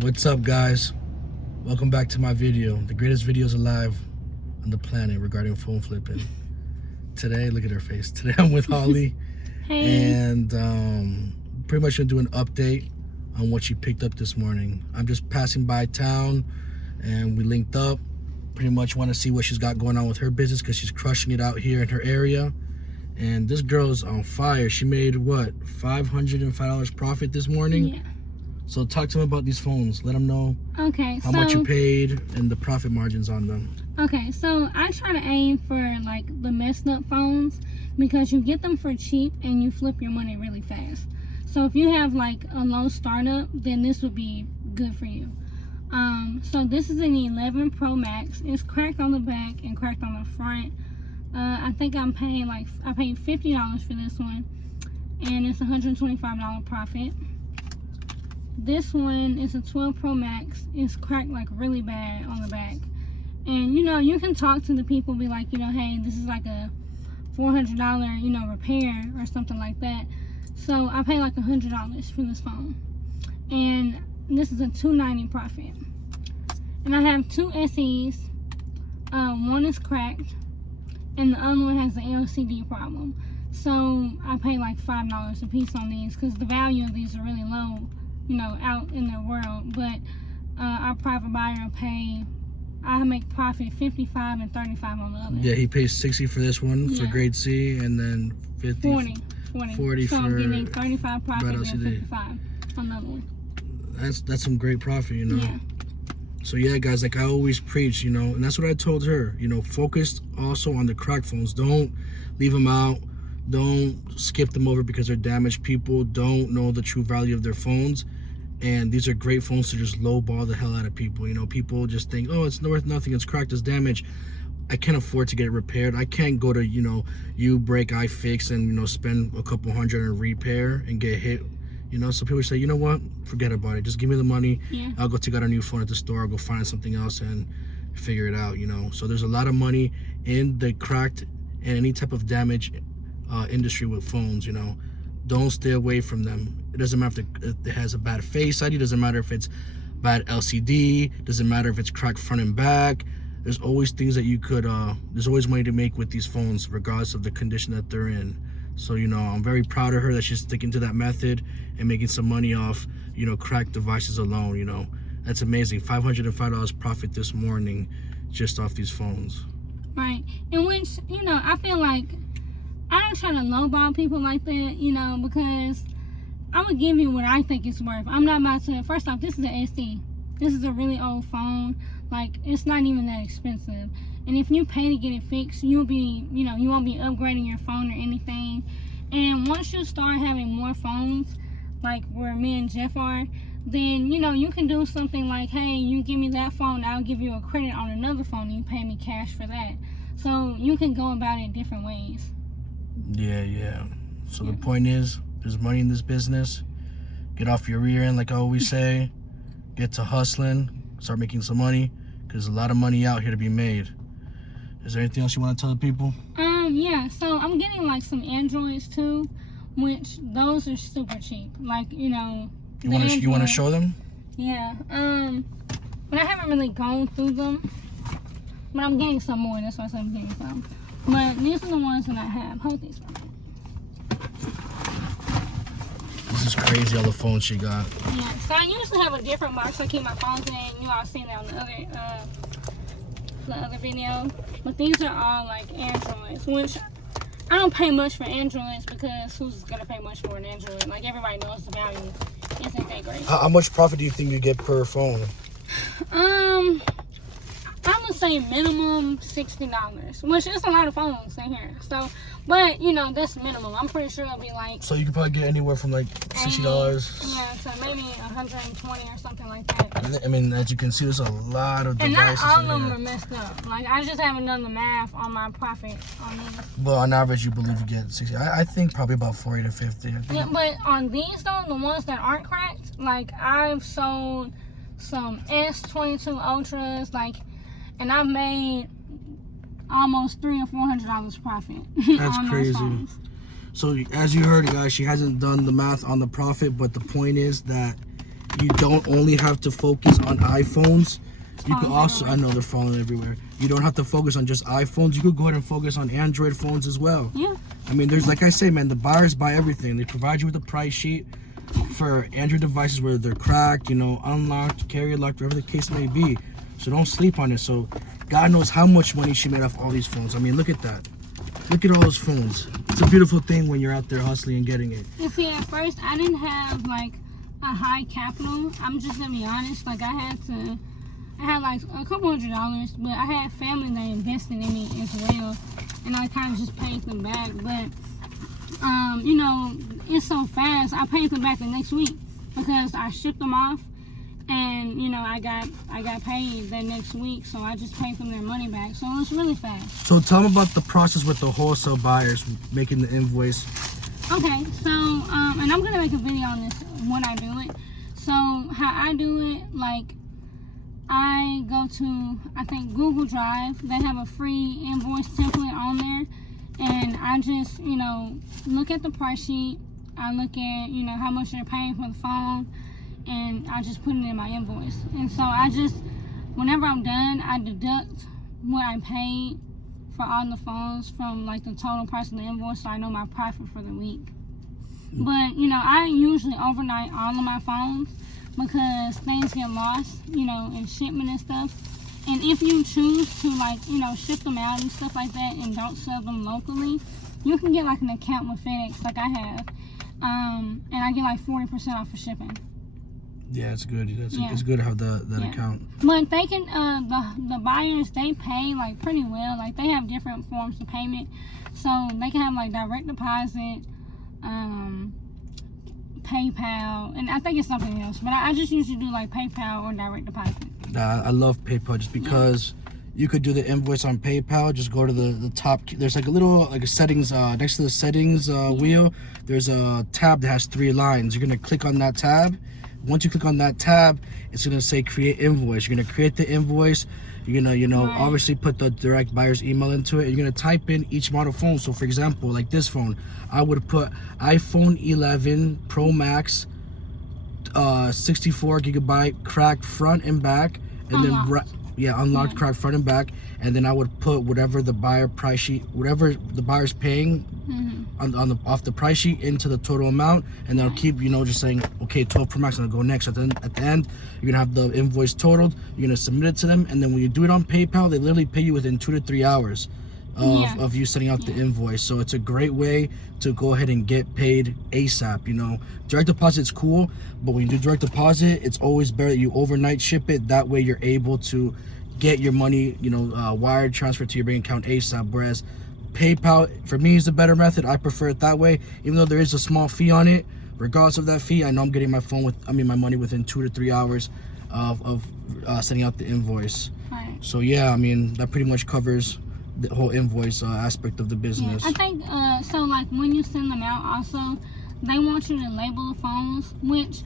What's up, guys? Welcome back to my video, the greatest videos alive on the planet regarding phone flipping. Today, look at her face. Today I'm with Holly. Hey. And pretty much gonna do an update on what she picked up this morning. I'm just passing by town and we linked up. Pretty much want to see what she's got going on with her business because she's crushing it out here in her area. And this girl's on fire. She made what, $505 profit this morning? Yeah. So talk to them about these phones. Let them know how much you paid and the profit margins on them. Okay, so I try to aim for like the messed up phones because you get them for cheap and you flip your money really fast. So if you have like a low startup, then this would be good for you. So this is an 11 Pro Max. It's cracked on the back and cracked on the front. I think I paid $50 for this one, and it's $125 profit. This one is a 12 Pro Max. It's cracked like really bad on the back. And you can talk to the people, be like, hey, this is like a $400, repair or something like that. So I paid like $100 for this phone. And this is a $290 profit. And I have two SEs. One is cracked and the other one has the LCD problem. So I pay like $5 a piece on these because the value of these are really low, out in the world. But our private buyer will I make profit 55 and 35 on the other. Yeah, he pays 60 for this one for grade C, and then 40 so for I'm getting 35 profit and LCD. 55 on the other one. That's some great profit, Yeah. So yeah, guys, like I always preach, and that's what I told her, focus also on the cracked phones. Don't leave them out. Don't skip them over because they're damaged. People don't know the true value of their phones, and these are great phones to just lowball the hell out of people. People just think, oh, it's worth nothing, it's cracked, it's damaged. I can't afford to get it repaired. I can't go to you break I fix and spend a couple hundred on a repair and get hit. So people say, you know what, forget about it, just give me the money. I'll go take out a new phone at the store, I'll go find something else and figure it out. So there's a lot of money in the cracked and any type of damage industry with phones. Don't stay away from them. It doesn't matter if it has a bad Face ID, doesn't matter if it's bad LCD, doesn't matter if it's cracked front and back. There's always things that you could there's always money to make with these phones regardless of the condition that they're in. So I'm very proud of her that she's sticking to that method and making some money off cracked devices alone. That's amazing. $505 profit this morning just off these phones. Right. In which I feel like I don't try to lowball people like that, because I would give you what I think it's worth. I'm not about to. First off, this is an SE. This is a really old phone. Like, it's not even that expensive. And if you pay to get it fixed, you'll be, you won't be upgrading your phone or anything. And once you start having more phones, like where me and Jeff are, then, you can do something like, hey, you give me that phone, I'll give you a credit on another phone, and you pay me cash for that. So you can go about it different ways. Yeah. So the point is, there's money in this business. Get off your rear end, like I always say. Get to hustling. Start making some money, because there's a lot of money out here to be made. Is there anything else you want to tell the people? Yeah, so I'm getting like some Androids too, which those are super cheap. Like, you want to show them? Yeah. But I haven't really gone through them. But I'm getting some more, that's why I said I'm getting some. But these are the ones that I have. Hold these for me. This is crazy, all the phones she got. Yeah, so I usually have a different box I keep my phones in. You all seen that on the other video. But these are all like Androids, which I don't pay much for Androids because who's gonna pay much for an Android? Like, everybody knows the value isn't that great. How much profit do you think you get per phone? I would say minimum $60, which is a lot of phones in here. So, but that's minimum. I'm pretty sure it'll be like. So you could probably get anywhere from like $60. Yeah, so maybe 120 or something like that. I mean, as you can see, there's a lot of devices. And not all of them are messed up. Like, I just haven't done the math on my profit on these. Well, on average, you believe you get 60. I think probably about 40 to 50. Yeah, but on these though, the ones that aren't cracked, like I've sold some S22 Ultras, like. And I made almost $300 or $400 profit. That's crazy. So as you heard, guys, she hasn't done the math on the profit, but the point is that you don't only have to focus on iPhones. You could also, I everywhere. know they're falling everywhere. You don't have to focus on just iPhones. You could go ahead and focus on Android phones as well. Yeah. I mean, there's, like I say, man, the buyers buy everything. They provide you with a price sheet for Android devices, whether they're cracked, you know, unlocked, carrier locked, whatever the case may be. So don't sleep on it. So God knows how much money she made off all these phones. I mean, look at that. Look at all those phones. It's a beautiful thing when you're out there hustling and getting it. You see, at first I didn't have like a high capital. I'm just gonna be honest. Like I had like a couple $100, but I had family that invested in me as well, and I kind of just paid them back. But you know, it's so fast. I paid them back the next week because I shipped them off, and you know, I got paid the next week, so I just paid them their money back. So it was really fast. So tell them about the process with the wholesale buyers making the invoice. Okay, so and I'm gonna make a video on this when I do it. So how I do it, like I go to, I think, Google Drive. They have a free invoice template on there, and I just, you know, look at the price sheet. I look at, you know, how much they're paying for the phone, and I just put it in my invoice. And so I just, whenever I'm done, I deduct what I paid for all the phones from like the total price of the invoice, so I know my profit for the week. But you know, I usually overnight all of my phones because things get lost, you know, in shipment and stuff. And if you choose to, like, you know, ship them out and stuff like that and don't sell them locally, you can get like an account with FedEx, like I have, and I get like 40% off for shipping. Yeah, it's good. It's good to have that account. But they can, the buyers, they pay like pretty well. Like they have different forms of payment, so they can have like direct deposit, PayPal, and I think it's something else. But I just usually do like PayPal or direct deposit. I love PayPal just because you could do the invoice on PayPal. Just go to the top. There's like a little like a settings next to the settings wheel. There's a tab that has 3 lines. You're gonna click on that tab. Once you click on that tab, it's gonna say create invoice. You're gonna create the invoice. You're gonna, you know, obviously put the direct buyer's email into it. You're gonna type in each model phone. So for example, like this phone, I would put iPhone 11 Pro Max, 64 gigabyte, cracked front and back, and Unlocked. then unlocked, cracked front and back, and then I would put whatever the buyer price sheet, whatever the buyer's paying on the off the price sheet into the total amount, and then I'll keep, you know, just saying, okay, 12 Pro Max, and I'll go next. At the end, you're gonna have the invoice totaled. You're gonna submit it to them, and then when you do it on PayPal, they literally pay you within 2 to 3 hours of you setting out the invoice. So it's a great way to go ahead and get paid ASAP. You know, direct deposit's cool, but when you do direct deposit, it's always better that you overnight ship it. That way you're able to get your money, you know, wired transfer to your bank account ASAP. Whereas PayPal, for me, is the better method. I prefer it that way, even though there is a small fee on it. Regardless of that fee, I know I'm getting my money within 2 to 3 hours of sending out the invoice. Right. So yeah, I mean, that pretty much covers the whole invoice aspect of the business. Yeah, I think so. Like when you send them out, also they want you to label the phones, which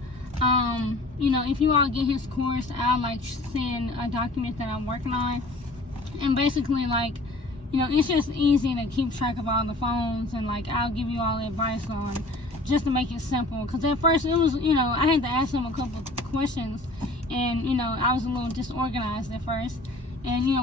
you know, if you all get his course, I'll like send a document that I'm working on, and basically, like, you know, it's just easy to keep track of all the phones, and like I'll give you all the advice on just to make it simple. Because at first it was, you know, I had to ask him a couple of questions, and you know, I was a little disorganized at first, and you know,